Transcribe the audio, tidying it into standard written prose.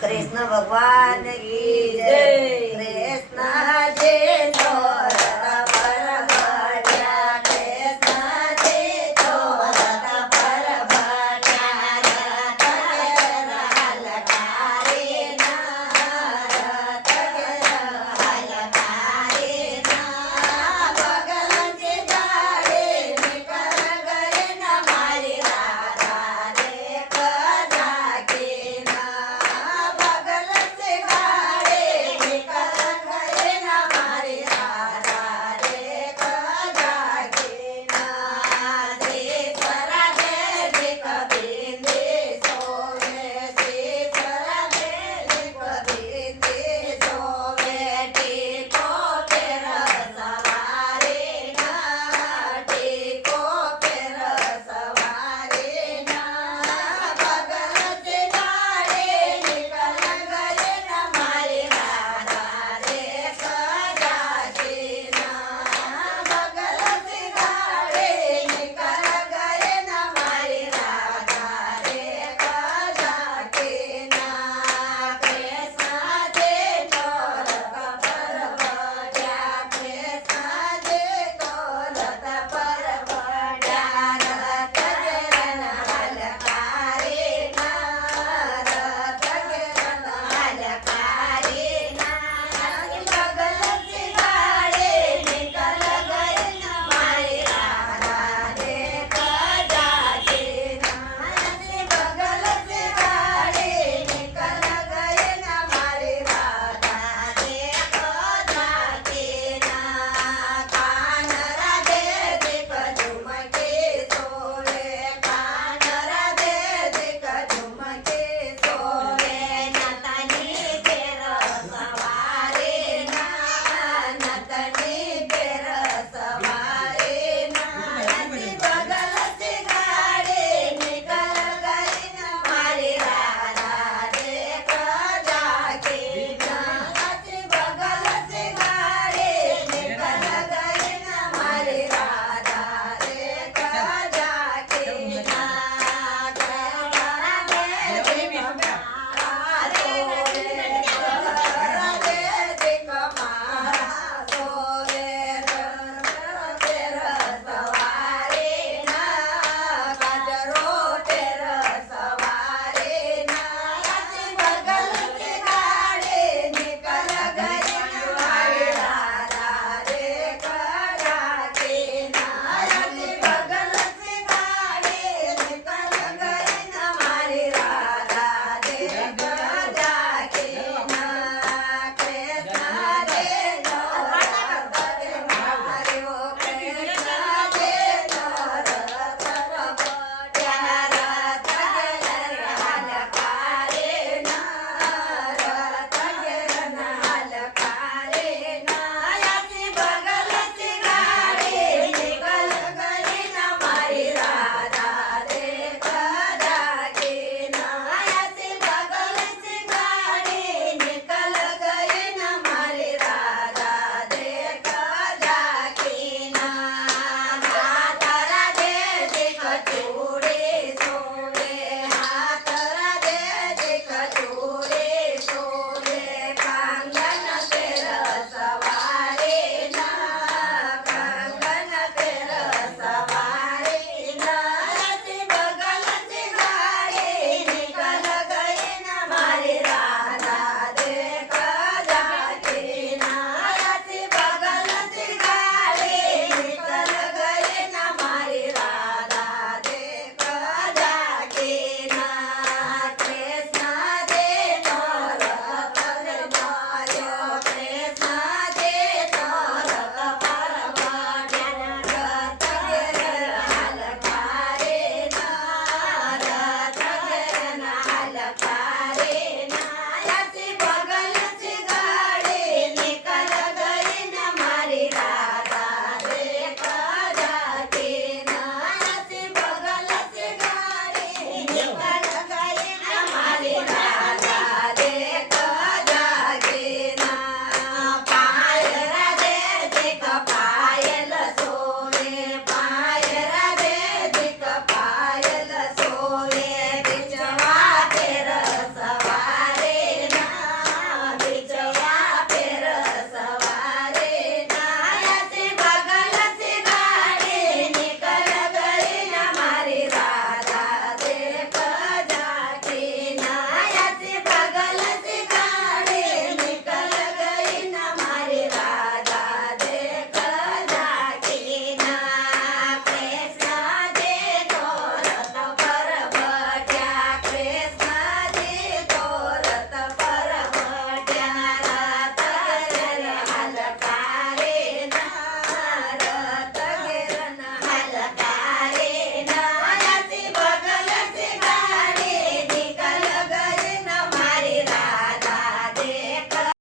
કૃષ્ણ ભગવાન કી જય. કૃષ્ણજી ચોરત પરબટ્યા, કૃષ્ણજી ચોરત પરબટ્યા, રત ઘેર હલકારી ના, રત ઘેર હલકારી ના, બગલથી ગાડી નીકળ ગઈ ના મારી રાધા રે કજાકી ના, બગલથી ગાડી નીકળ ગઈ ના મારી રાધા રે કજાકી ના. શ્રીધરા દેવી કબીંદી સોવે, શ્રીધરા દેવી કબીંદી સોવે, ટીકો પેર સવારી ના, ટીકો પેર સવારી ના, બગલથી ગાડી નીકળ ગઈ ના મારી રાધા રે કજાકી ના, બગલથી ગાડી નીકળ ગઈ ના મારી રાધા રે કજાકી ના. કૃષ્ણજી ચોરત પરબટ્યા, કૃષ્ણજી ચોરત પરબટ્યા, રત ઘેર હલકારી ના, રત ઘેર હલકારી ના, બગલથી ગાડી નીકળ ગઈ ના મારી રાધા રે કજાકી ના, બગલથી ગાડી નીકળ ગઈ ના મારી રાધા રે કજાકી ના. કાનરા દેવી કજુમકી સોવે, કાનરા દેવી કજુમકી સોવે, નતની પેર સવારી ના, નતની પેર સવારી ના, બગલથી ગાડી નીકળ ગઈ ના મારી રાધા રે કજાકી ના, બગલથી ગાડી નીકળ ગઈ ના મારી રાધા રે કજાકી ના. કૃષ્ણ દેવી કમારા સોવે, કૃષ્ણ દેવી કમારા સોવે, તેર સવારી ના, કાજરો તેર સવારી ના, બગલથી ગાડી નીકળ ગઈ ના મારી રાધા રે કજાકી ના, બગલથી ગાડી નીકળ ગઈ ના મારી રાધા રે કજાકી ના. કૃષ્ણજી ચોરત માર્યો, કૃષ્ણજી ચોરત પરબટ્યા, રત ઘેર હલકારી ના, રત ઘેર હલકારી ના, બગલથી ગાડી નીકળ ગઈ ના મારી રાધા રે કજાકી ના, બગલથી ગાડી નીકળ ગઈ ના મારી રાધા રે કજાકી ના. હાથરા દેવી કચૂડી સોવે, હાથરા દેવી કચૂડી સોવે, કાંગન પેર સવારી ના, કાંગન પેર સવારી ના, બગલથી ગાડી નીકળ ગઈ ના મારી રાધા રે કજાકી ના, બગલથી ગાડી નીકળ ગઈ ના મારી રાધા રે કજાકી ના. કૃષ્ણજી ચોરત પરબટ્યો, કૃષ્ણજી ચોરત પરબટ્યા, રત ઘેર હલકારી ના, રત ઘેર હલકારી